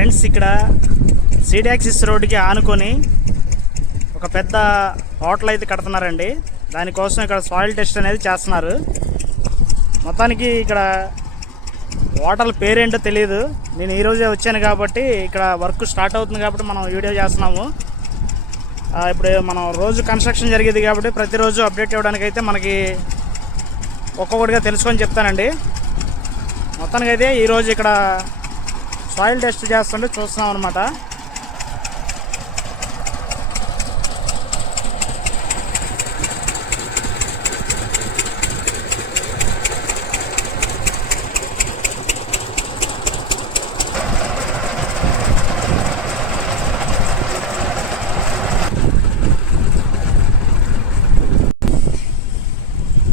Friends ఇక్కడ సీడాక్సిస్ రోడ్డుకి ఆనుకొని ఒక పెద్ద హోటల్ అయితే కడుతున్నారండి. దానికోసం ఇక్కడ సాయిల్ టెస్ట్ అనేది చేస్తున్నారు. మొత్తానికి ఇక్కడ హోటల్ పేరేంటో తెలియదు నేను ఈరోజే వచ్చాను కాబట్టి ఇక్కడ వర్క్ స్టార్ట్ అవుతుంది కాబట్టి మనం వీడియో చేస్తున్నాము. ఇప్పుడు మనం రోజు కన్స్ట్రక్షన్ జరిగేది కాబట్టి ప్రతిరోజు అప్డేట్ ఇవ్వడానికి అయితే మనకి ఒక్కొక్కటిగా తెలుసుకొని చెప్తానండి. మొత్తానికి అయితే ఈరోజు ఇక్కడ సాయిల్ టెస్ట్ చేస్తుంటే చూస్తున్నాం అనమాట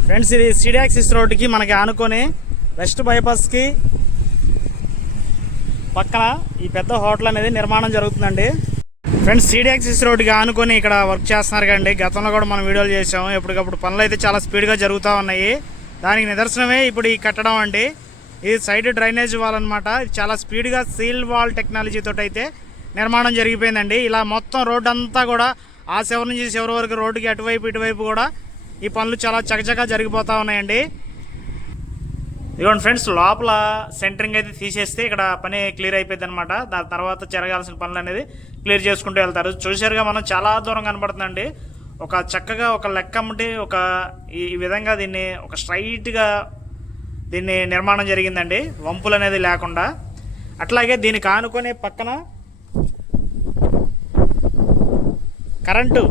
ఫ్రెండ్స్ ఇది సిడాక్సిస్ రోడ్డుకి మనకి ఆనుకొని వెస్ట్ బైపాస్కి పక్కన ఈ పెద్ద హోటల్ అనేది నిర్మాణం జరుగుతుందండి. ఫ్రెండ్స్ సిడియాక్సిస్ రోడ్కి ఆనుకొని ఇక్కడ వర్క్ చేస్తున్నారు కండి గతంలో కూడా మనం వీడియోలు చేసాము ఎప్పటికప్పుడు పనులు అయితే చాలా స్పీడ్గా జరుగుతూ ఉన్నాయి. దానికి నిదర్శనమే ఇప్పుడు ఈ కట్టడం అండి. ఇది సైడ్ డ్రైనేజ్ వాల్ అనమాట చాలా స్పీడ్గా సీల్ వాల్ టెక్నాలజీ అయితే నిర్మాణం జరిగిపోయిందండి. ఇలా మొత్తం రోడ్డు అంతా కూడా ఆ చివరి నుంచి చివరి వరకు రోడ్డుకి అటువైపు ఇటువైపు కూడా ఈ పనులు చాలా చకచకా జరిగిపోతూ ఉన్నాయండి. ఇదిగోండి ఫ్రెండ్స్ లోపల సెంటరింగ్ అయితే తీసేస్తే ఇక్కడ పని క్లియర్ అయిపోయింది అనమాట దాని తర్వాత జరగాల్సిన పనులు అనేది క్లియర్ చేసుకుంటూ వెళ్తారు. చూసారుగా మనం చాలా దూరం కనబడుతుందండి. ఒక చక్కగా ఒక లెక్క అమ్మటి ఒక ఈ ఈ విధంగా దీన్ని ఒక స్ట్రైట్గా దీన్ని నిర్మాణం జరిగిందండి. వంపులు అనేది లేకుండా. అట్లాగే దీనికి ఆనుకునే పక్కన కరెంటు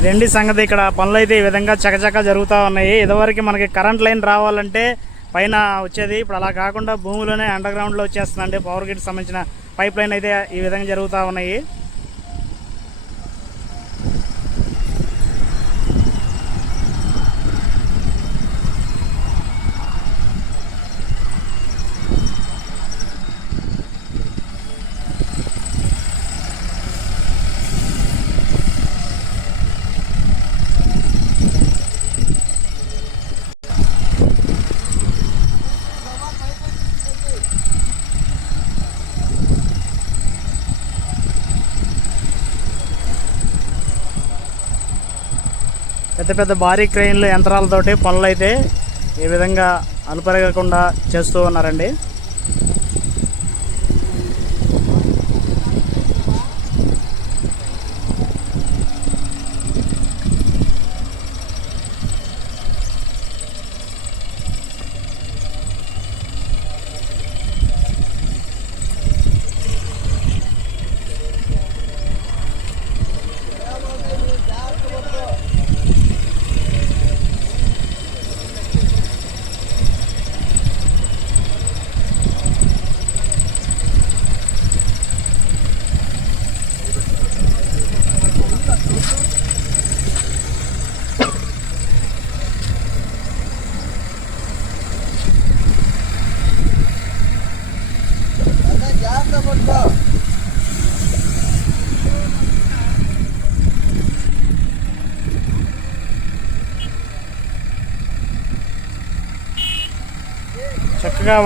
ఇదండి సంగతి ఇక్కడ పనులు అయితే ఈ విధంగా చకచక జరుగుతూ ఉన్నాయి. ఇదివరకు మనకి కరెంట్ లైన్ రావాలంటే పైన వచ్చేది. ఇప్పుడు అలా కాకుండా భూమిలోనే అండర్ గ్రౌండ్లో వచ్చేస్తుందండి. పవర్ గ్రిడ్ సంబంధించిన పైప్ లైన్ అయితే ఈ విధంగా జరుగుతూ ఉన్నాయి. పెద్ద పెద్ద భారీ క్రెయిన్లు యంత్రాలతోటి పనులు అయితే ఈ విధంగా అలుపెరగకుండా చేస్తూ ఉన్నారండి.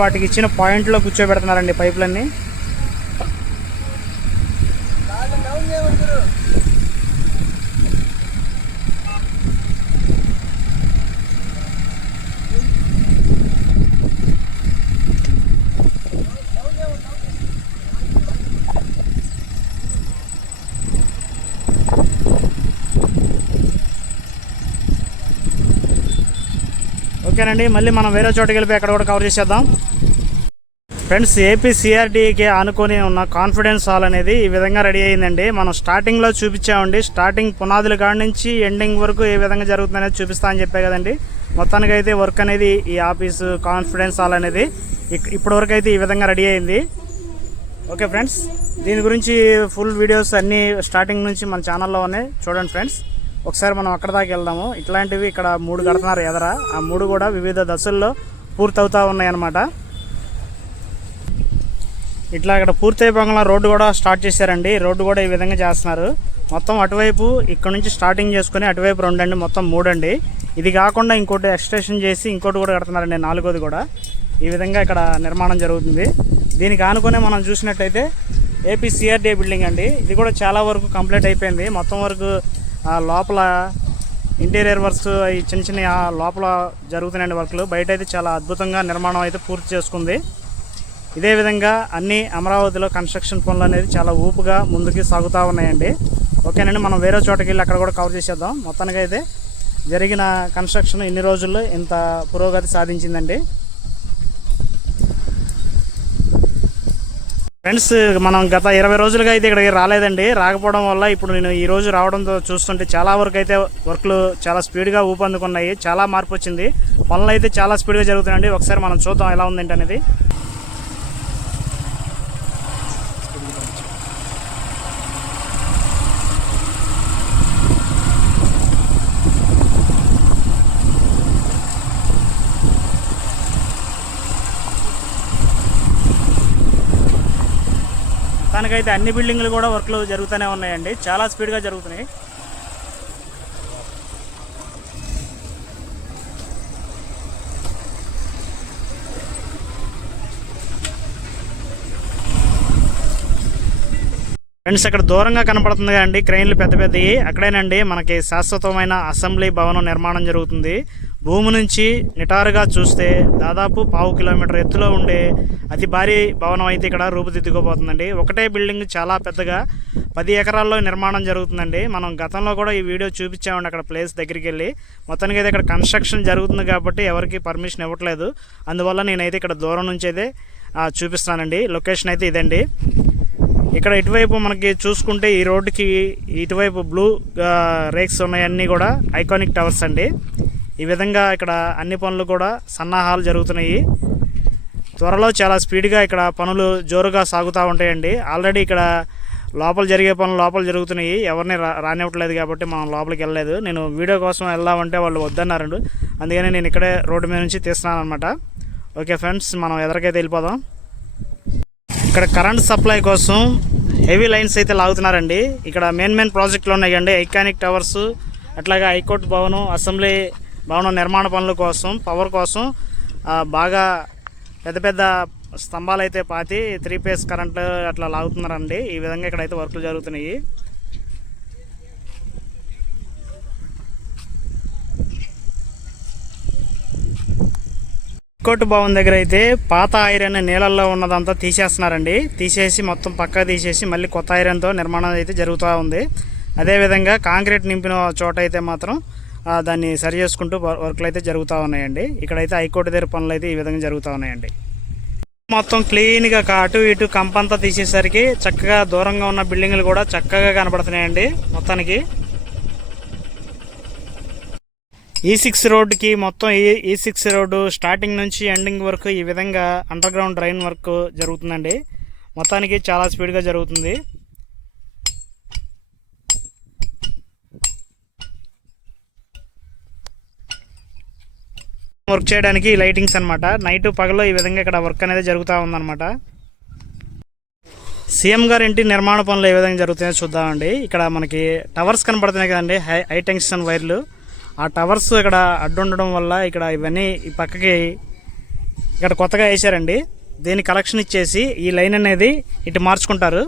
వాటికి ఇచ్చిన పాయింట్లో కూర్చోబెడుతున్నారండి పైపులన్నీ. ఓకేనండి. మళ్ళీ మనం వేరే చోటుకి వెళ్ళిపోయి అక్కడ కూడా కవర్ చేసేద్దాం. ఫ్రెండ్స్ ఏపీ సిఆర్డీకి అనుకుని ఉన్న కాన్ఫిడెన్స్ హాల్ అనేది ఈ విధంగా రెడీ అయిందండి. మనం స్టార్టింగ్లో చూపించామండి. స్టార్టింగ్ పునాదుల కాడ నుంచి ఎండింగ్ వరకు ఏ విధంగా జరుగుతుందనేది చూపిస్తా అని చెప్పే కదండి. మొత్తానికి అయితే వర్క్ అనేది ఈ ఆఫీసు కాన్ఫిడెన్స్ హాల్ అనేది ఇక్- అయితే ఈ విధంగా రెడీ అయింది. ఓకే ఫ్రెండ్స్ దీని గురించి ఫుల్ వీడియోస్ అన్నీ స్టార్టింగ్ నుంచి మన ఛానల్లో ఉన్నాయి. చూడండి ఫ్రెండ్స్ ఒకసారి మనం అక్కడ దాకా వెళ్దాము. ఇట్లాంటివి ఇక్కడ మూడు కడుతున్నారు ఎదర. ఆ మూడు కూడా వివిధ దశల్లో పూర్తవుతూ ఉన్నాయన్నమాట. ఇట్లా ఇక్కడ పూర్తయిపోగల రోడ్డు కూడా స్టార్ట్ చేశారండి. రోడ్డు కూడా ఈ విధంగా చేస్తున్నారు. మొత్తం అటువైపు ఇక్కడ నుంచి స్టార్టింగ్ చేసుకుని అటువైపు రెండండి మొత్తం మూడండి. ఇది కాకుండా ఇంకోటి ఎక్స్టెన్షన్ చేసి ఇంకోటి కూడా కడుతున్నారండి నాలుగోది కూడా. ఈ విధంగా ఇక్కడ నిర్మాణం జరుగుతుంది. దీనికి ఆనుకునే మనం చూసినట్టయితే ఏపీ సిఆర్డీఏ బిల్డింగ్ అండి. ఇది కూడా చాలా వరకు కంప్లీట్ అయిపోయింది. మొత్తం వరకు లోపల ఇంటీరియర్ వర్క్స్ ఈ చిన్న చిన్న లోపల జరుగుతున్నాయండి వర్క్లు బయట అయితే చాలా అద్భుతంగా నిర్మాణం అయితే పూర్తి చేసుకుంది. ఇదే విధంగా అన్ని అమరావతిలో కన్స్ట్రక్షన్ పనులు అనేది చాలా ఊపుగా ముందుకు సాగుతూ ఉన్నాయండి. ఓకేనండి మనం వేరే చోటకి వెళ్ళి అక్కడ కూడా కవర్ చేసేద్దాం. మొత్తానికి అయితే జరిగిన కన్స్ట్రక్షన్ ఇన్ని రోజుల్లో ఇంత పురోగతి సాధించిందండి. ఫ్రెండ్స్ మనం గత ఇరవై రోజులుగా అయితే ఇక్కడికి రాలేదండి. రాకపోవడం వల్ల ఇప్పుడు నేను ఈ రోజు రావడంతో చూస్తుంటే చాలా వరకు అయితే వర్క్లు చాలా స్పీడ్గా ఊపందుకున్నాయి. చాలా మార్పు వచ్చింది. పనులు అయితే చాలా స్పీడ్గా జరుగుతున్నాయండి. ఒకసారి మనం చూద్దాం ఎలా ఉందంటే అనేది దానికైతే అన్ని బిల్డింగ్లు కూడా వర్క్లు జరుగుతూనే ఉన్నాయండి. చాలా స్పీడ్గా జరుగుతున్నాయి. ఫ్రెండ్స్ అక్కడ దూరంగా కనపడుతుంది కదండి క్రెయిన్లు పెద్ద పెద్దవి అక్కడేనండి మనకి శాశ్వతమైన అసెంబ్లీ భవనం నిర్మాణం జరుగుతుంది. భూమి నుంచి నిటారుగా చూస్తే దాదాపు పావు కిలోమీటర్ ఎత్తులో ఉండే అతి భారీ భవనం అయితే ఇక్కడ రూపుదిద్దుకోబోతుందండి. ఒకటే బిల్డింగ్ చాలా పెద్దగా పది ఎకరాల్లో నిర్మాణం జరుగుతుందండి. మనం గతంలో కూడా ఈ వీడియో చూపించామండి అక్కడ ప్లేస్ దగ్గరికి వెళ్ళి. మొత్తానికి అయితే ఇక్కడ కన్స్ట్రక్షన్ జరుగుతుంది కాబట్టి ఎవరికి పర్మిషన్ ఇవ్వట్లేదు. అందువల్ల నేనైతే ఇక్కడ దూరం నుంచి అయితే చూపిస్తానండి లొకేషన్ అయితే ఇదండి. ఇక్కడ ఇటువైపు మనకి చూసుకుంటే ఈ రోడ్డుకి ఇటువైపు బ్లూ రేక్స్ ఉన్నాయన్నీ కూడా ఐకానిక్ టవర్స్ అండి. ఈ విధంగా ఇక్కడ అన్ని పనులు కూడా సన్నాహాలు జరుగుతున్నాయి. త్వరలో చాలా స్పీడ్గా ఇక్కడ పనులు జోరుగా సాగుతూ ఉంటాయండి. ఆల్రెడీ ఇక్కడ లోపల జరిగే పనులు లోపల జరుగుతున్నాయి. ఎవరిని రా రానివ్వట్లేదు కాబట్టి మనం లోపలికి వెళ్ళలేదు. నేను వీడియో కోసం వెళ్దామంటే వాళ్ళు వద్దన్నారు అందుకని నేను ఇక్కడే రోడ్డు మీద నుంచి తీస్తున్నాను అనమాట ఓకే ఫ్రెండ్స్ మనం ఎదరికైతే వెళ్ళిపోదాం. ఇక్కడ కరెంట్ సప్లై కోసం హెవీ లైన్స్ అయితే లాగుతున్నారండి. ఇక్కడ మెయిన్ మెయిన్ ప్రాజెక్టులు ఉన్నాయండి. ఐకానిక్ టవర్స్ అట్లాగే హైకోర్టు భవనం అసెంబ్లీ భవనం నిర్మాణ పనుల కోసం పవర్ కోసం బాగా పెద్ద పెద్ద స్తంభాలు అయితే పాతి త్రీ ఫేస్ కరెంట్ అట్లా లాగుతున్నారండి. ఈ విధంగా ఇక్కడైతే వర్కులు జరుగుతున్నాయి. కోర్టు భవన్ దగ్గర అయితే పాత ఐరన్ నీళ్ళల్లో ఉన్నదంతా తీసేస్తున్నారండి. తీసేసి మొత్తం పక్క తీసేసి మళ్ళీ కొత్త ఐరన్తో నిర్మాణం అయితే జరుగుతూ ఉంది. అదేవిధంగా కాంక్రీట్ నింపిన చోట అయితే మాత్రం దాన్ని సరి చేసుకుంటూ వర్క్లు అయితే జరుగుతూ ఉన్నాయండి. ఇక్కడైతే హైకోర్టు దగ్గర పనులు అయితే ఈ విధంగా జరుగుతూ ఉన్నాయండి. మొత్తం క్లీన్గా కా- అటు ఇటు కంపంతా తీసేసరికి చక్కగా దూరంగా ఉన్న బిల్డింగ్లు కూడా చక్కగా కనపడుతున్నాయండి మొత్తానికి. E ఈ సిక్స్ రోడ్డుకి మొత్తం ఈ e ఈ సిక్స్ రోడ్డు స్టార్టింగ్ నుంచి ఎండింగ్ వరకు ఈ విధంగా అండర్ గ్రౌండ్ డ్రైన్ వర్క్ జరుగుతుందండి. మొత్తానికి చాలా స్పీడ్గా జరుగుతుంది. వర్క్ చేయడానికి లైటింగ్స్ అనమాట నైట్ పగలో ఈ విధంగా ఇక్కడ వర్క్ అనేది జరుగుతూ ఉందన్నమాట. సీఎం గారి ఇంటి నిర్మాణ పనులు ఏ విధంగా జరుగుతాయో చూద్దామండి. ఇక్కడ మనకి టవర్స్ కనపడుతున్నాయి కదండి. హై హై టెన్షన్ వైర్లు. ఆ టవర్స్ ఇక్కడ అడ్డుండడం వల్ల ఇక్కడ ఇవన్నీ ఈ పక్కకి ఇక్కడ కొత్తగా వేసారండి దీని కలెక్షన్ ఇచ్చేసి ఈ లైన్ అనేది ఇటు మార్చుకుంటారు.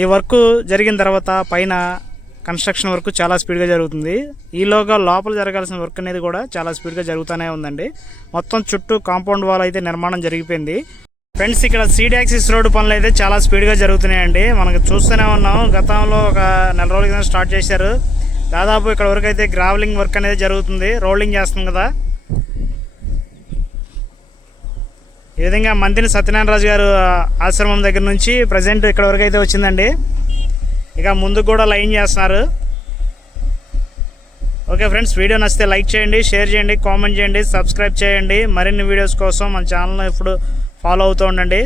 ఈ వర్క్ జరిగిన తర్వాత పైన కన్స్ట్రక్షన్ వర్క్ చాలా స్పీడ్గా జరుగుతుంది. ఈలోగా లోపల జరగాల్సిన వర్క్ అనేది కూడా చాలా స్పీడ్గా జరుగుతూనే ఉందండి. మొత్తం చుట్టూ కాంపౌండ్ వాల్ అయితే నిర్మాణం జరిగిపోయింది. ఫ్రెండ్స్ ఇక్కడ సీడాక్సిస్ రోడ్డు పనులు అయితే చాలా స్పీడ్గా జరుగుతున్నాయండి. మనకు చూస్తూనే ఉన్నాం. గతంలో ఒక నెల రోజుల కింద స్టార్ట్ చేశారు. దాదాపు ఇక్కడ వరకు అయితే గ్రావెలింగ్ వర్క్ అనేది జరుగుతుంది. రోలింగ్ చేస్తుంది కదా. ఈ విధంగా మంతిని సత్యనారాయణ రాజు గారు ఆశ్రమం దగ్గర నుంచి ప్రజెంట్ ఇక్కడ వరకు అయితే వచ్చిందండి. ఇక ముందుకు కూడా లైన్ చేస్తున్నారు. ఓకే ఫ్రెండ్స్ వీడియో నచ్చితే లైక్ చేయండి షేర్ చేయండి కామెంట్ చేయండి సబ్స్క్రైబ్ చేయండి. మరిన్ని వీడియోస్ కోసం మన ఛానల్ని ఇప్పుడు ఫాలో అవుతూ ఉండండి.